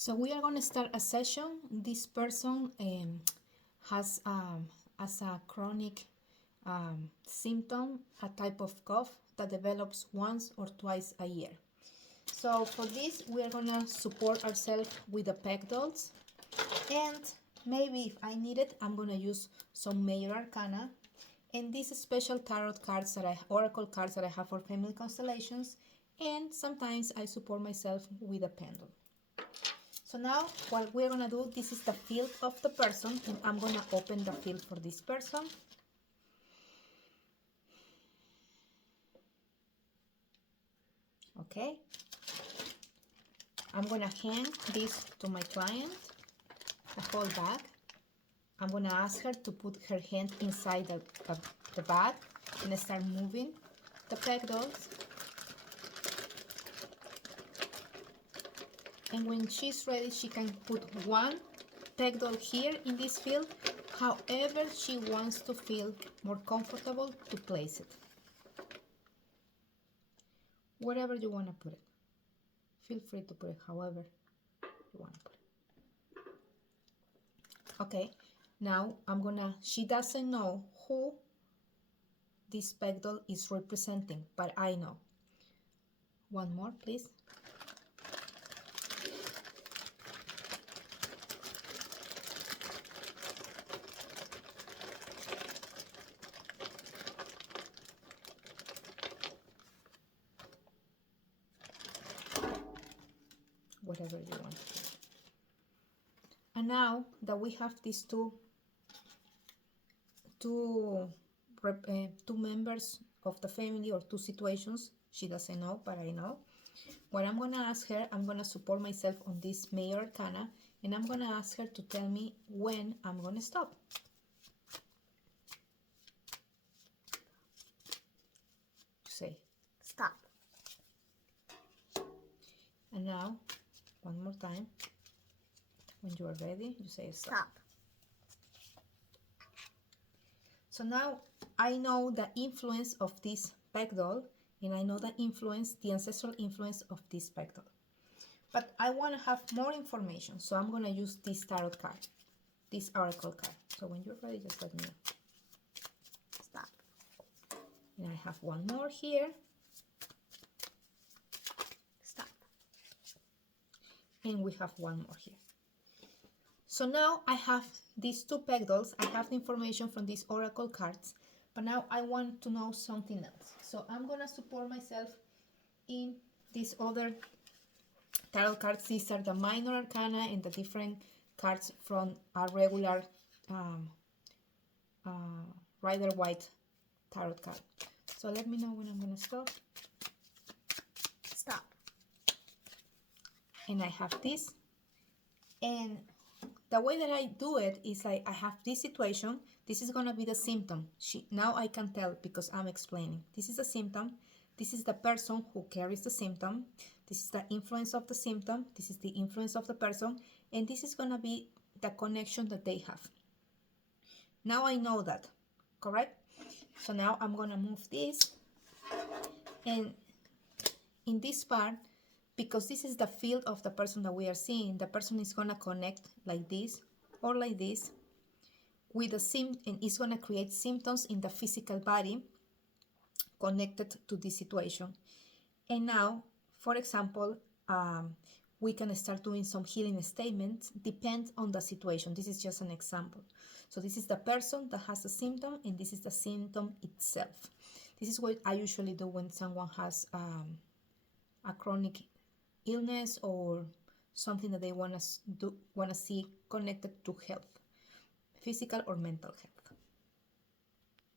So we are going to start a session. This person has as a chronic symptom, a type of cough that develops once or twice a year. So for this, we are going to support ourselves with the peg dolls. And maybe if I need it, I'm going to use some major arcana and these special tarot cards oracle cards that I have for family constellations. And sometimes I support myself with a pendulum. So now what we're going to do, this is the field of the person, and I'm going to open the field for this person. Okay. I'm going to hand this to my client, a whole bag. I'm going to ask her to put her hand inside the bag and start moving the peg dolls. And when she's ready, she can put one peg doll here in this field, however she wants to feel more comfortable to place it. Wherever you want to put it. Feel free to put it however you want to put it. Okay, now she doesn't know who this peg doll is representing, but I know. One more, please. Whatever you want. And now that we have these two members of the family, or two situations, she doesn't know, but I know. What I'm going to ask her, I'm going to support myself on this major arcana, and I'm going to ask her to tell me when I'm going to stop. Say, stop. And now, one more time. When you are ready, you say stop. So now I know the influence of this peg doll, and I know the ancestral influence of this peg doll. But I want to have more information, so I'm going to use this tarot card, this oracle card. So when you're ready, just let me know. Stop. And I have one more here. Stop. And we have one more here. So now I have these two peg dolls. I have the information from these oracle cards, but now I want to know something else. So I'm going to support myself in these other tarot cards. These are the minor arcana and the different cards from a regular Rider-Waite tarot card. So let me know when I'm going to stop. Stop. And I have this. And the way that I do it is like I have this situation. This is going to be the symptom. Now I can tell because I'm explaining. This is a symptom. This is the person who carries the symptom. This is the influence of the symptom. This is the influence of the person. And this is going to be the connection that they have. Now I know that, correct? So now I'm going to move this. And in this part, because this is the field of the person that we are seeing, the person is going to connect like this or like this with and it's going to create symptoms in the physical body connected to this situation. And now, for example, we can start doing some healing statements, depends on the situation. This is just an example. So this is the person that has the symptom, and this is the symptom itself. This is what I usually do when someone has a chronic illness or something that they want to see connected to health, physical or mental health.